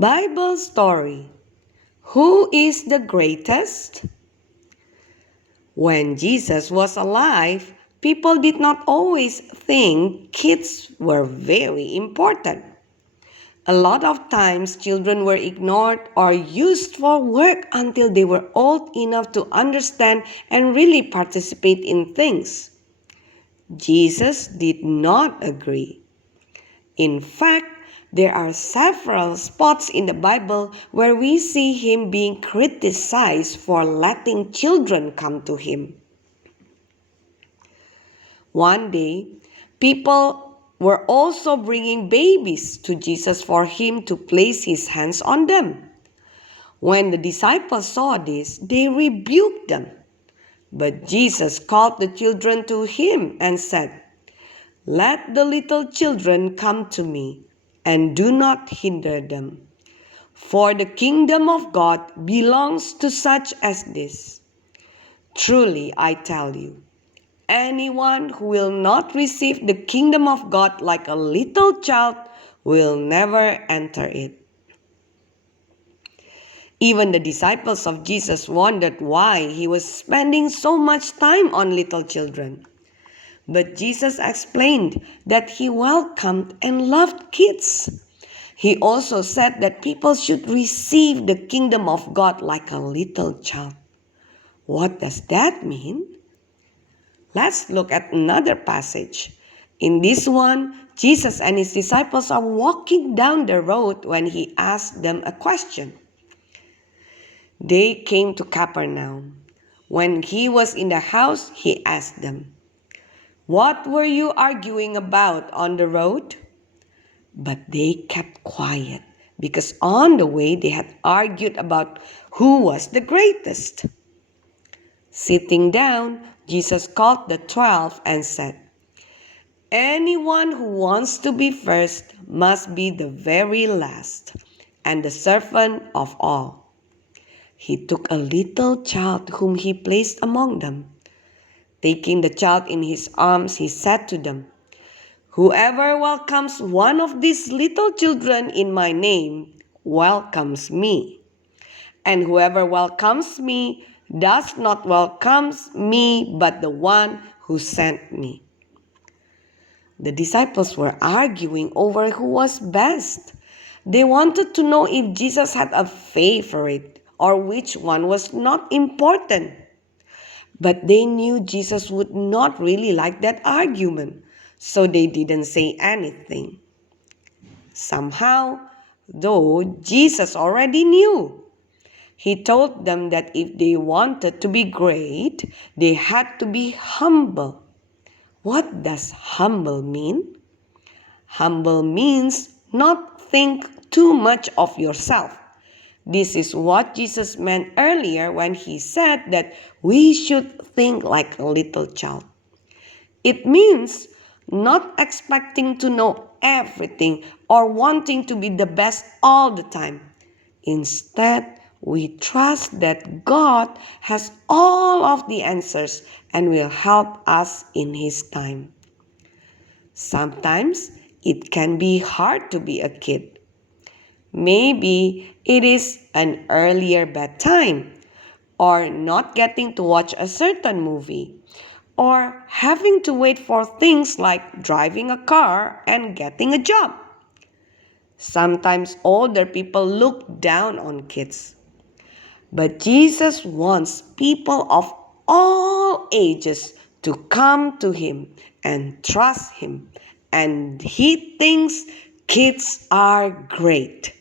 Bible story. Who is the greatest? When Jesus was alive, people did not always think kids were very important. A lot of times, children were ignored or used for work until they were old enough to understand and really participate in things. Jesus did not agree. In fact, there are several spots in the Bible where we see him being criticized for letting children come to him. One day, people were also bringing babies to Jesus for him to place his hands on them. When the disciples saw this, they rebuked them. But Jesus called the children to him and said, "Let the little children come to me, and do not hinder them. For the kingdom of God belongs to such as this. Truly, I tell you, anyone who will not receive the kingdom of God like a little child will never enter it." Even the disciples of Jesus wondered why he was spending so much time on little children. But Jesus explained that he welcomed and loved kids. He also said that people should receive the kingdom of God like a little child. What does that mean? Let's look at another passage. In this one, Jesus and his disciples are walking down the road when he asked them a question. They came to Capernaum. When he was in the house, he asked them, "What were you arguing about on the road?" But they kept quiet because on the way they had argued about who was the greatest. Sitting down, Jesus called the 12 and said, "Anyone who wants to be first must be the very last and the servant of all." He took a little child whom he placed among them. Taking the child in his arms, he said to them, "Whoever welcomes one of these little children in my name welcomes me. And whoever welcomes me does not welcome me, but the one who sent me." The disciples were arguing over who was best. They wanted to know if Jesus had a favorite or which one was not important. But they knew Jesus would not really like that argument, so they didn't say anything. Somehow, though, Jesus already knew. He told them that if they wanted to be great, they had to be humble. What does humble mean? Humble means not think too much of yourself. This is what Jesus meant earlier when he said that we should think like a little child. It means not expecting to know everything or wanting to be the best all the time. Instead, we trust that God has all of the answers and will help us in His time. Sometimes it can be hard to be a kid. Maybe it is an earlier bedtime, or not getting to watch a certain movie, or having to wait for things like driving a car and getting a job. Sometimes older people look down on kids. But Jesus wants people of all ages to come to Him and trust Him. And He thinks kids are great.